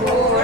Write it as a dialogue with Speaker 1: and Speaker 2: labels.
Speaker 1: Gracias.